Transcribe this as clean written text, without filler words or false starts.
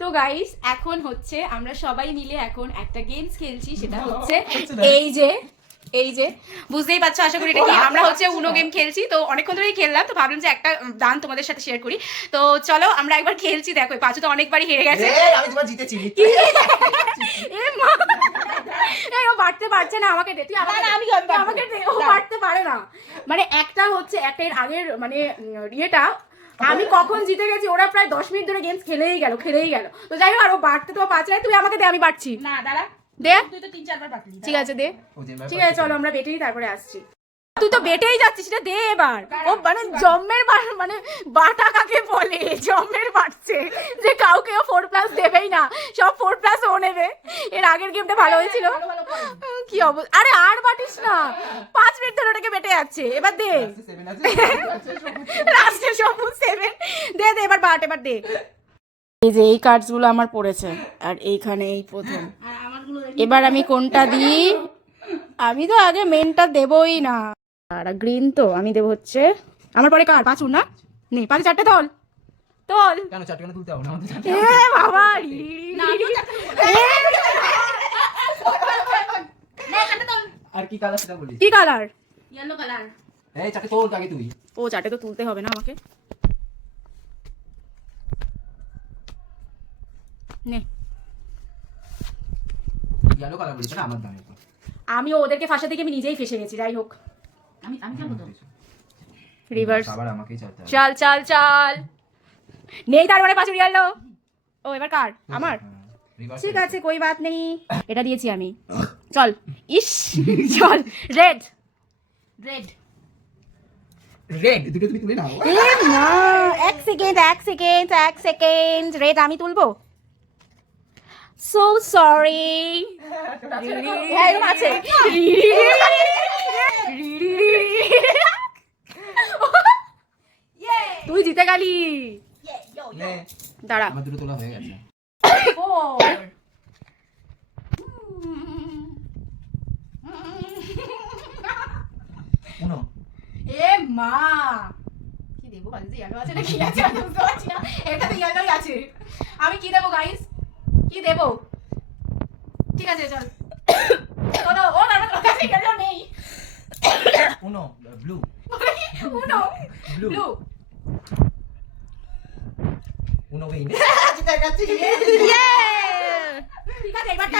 তো গাইস এখন হচ্ছে আমরা সবাই মিলে এখন একটা গেমস খেলছি, সেটা হচ্ছে এই যে বুঝতেই পারছো আশা করি এটা কি। আমরা হচ্ছে উনো গেম খেলছি, তো অনেকক্ষণ ধরেই খেললাম, তো ভাবলাম যে একটা দান তোমাদের সাথে শেয়ার করি। তো চলো আমরা একবার খেলছি। দেখো পাঁচু তো অনেকবারই হেরে গেছে। আমি তোমার জিতেছি। এ মা, এই ও বাড়তে পারছে না, আমাকে দে তুই, আমাকে দে, ও বাড়তে পারে না। মানে একটা হচ্ছে একের আগের মানে ইয়েটা আমি কখন জিতে গেছি, ওরা প্রায় 10 মিনিট ধরে গেমস খেলেই গেল। তো যাই হোক, আর ও বাড়তে তো পারছে না। তুই আমাকে দে, আমি বাড়ছি না দাঁড়া, দে। তুই তো 3-4 বার বাটলি। ঠিক আছে দে, ঠিক আছে চলো আমরা বেটেই তারপরে আসছি। তুই তো বেটেই যাচ্ছিস, এটা দে এবার। ও মানে জম্মের মানে বাটা কাকে বলে, জম্মের বাড়ছে যে কাউকে ও 4+ দেবেই না, সব 4+ ও নেবে। এর আগের গেমটা ভালো হয়েছিল। কি অবস্থা, আরে আর বাটিস না, 5 মিনিট ধরে ওটাকে বেটে যাচ্ছে। এবার দে, লাস্টে সবুজ 7 দে দে, এবার বাট, এবার দে। এই যে এই কার্ডস গুলো আমার পড়েছে, আর এইখানে এই প্রথম। এবার আমি কোনটা দিই? আমি তো আগে মেনটা দেবই না। আর গ্রিন তো আমি দেবো হচ্ছে আমার পরে কার, পাঁচু না নেই, 5 4টে তোল তোল। কেন চারটে তুলতে হবে না? এ বাবা, আর কি কালার সেটা বলি? কি কালার? Yellow colour. এই চারটে তোল আগে তুই। ও 4টে তো তুলতে হবে না আমাকে। নে, ইয়েলো কালার বলিস না আমার দামে। আমি ওদেরকে ফাঁসা থেকে আমি নিজেই ফেসে গেছি। যাই হোক, আমি খেলবো তো। রিভার্স। আবার আমাকেই চাইতে হবে। চাল চাল চাল, নেই তার মানে 5 গেল। ও এবার কার? আমার। ঠিক আছে, কোই বাত নেই। এটা দিয়েছি আমি। চল, ইস চল, রেড রেড। রেড দুটো তুমি তুলে নাও। এ না, এক সেকেন্ড, রেড আমি তুলবো। So sorry. আছে তুই জিতে গেলি। নে দাঁড়া, আমার দুটো তোলা হয়ে গেছে। উনো। এ মা, কি দেবো? বাজে ইয়েলো আছে না কি আছে আমি বুঝতে পারছি না। এটা তো ইয়েলোই আছে। আমি কি দেবো গাইস, কি দেবো? ঠিক আছে চল। চলো, ও আমার কাছে ইয়েলো নেই। উনো ব্লু। উনো ব্লু। উনো উইন। ইয়ে, ঠিক আছে এবারটা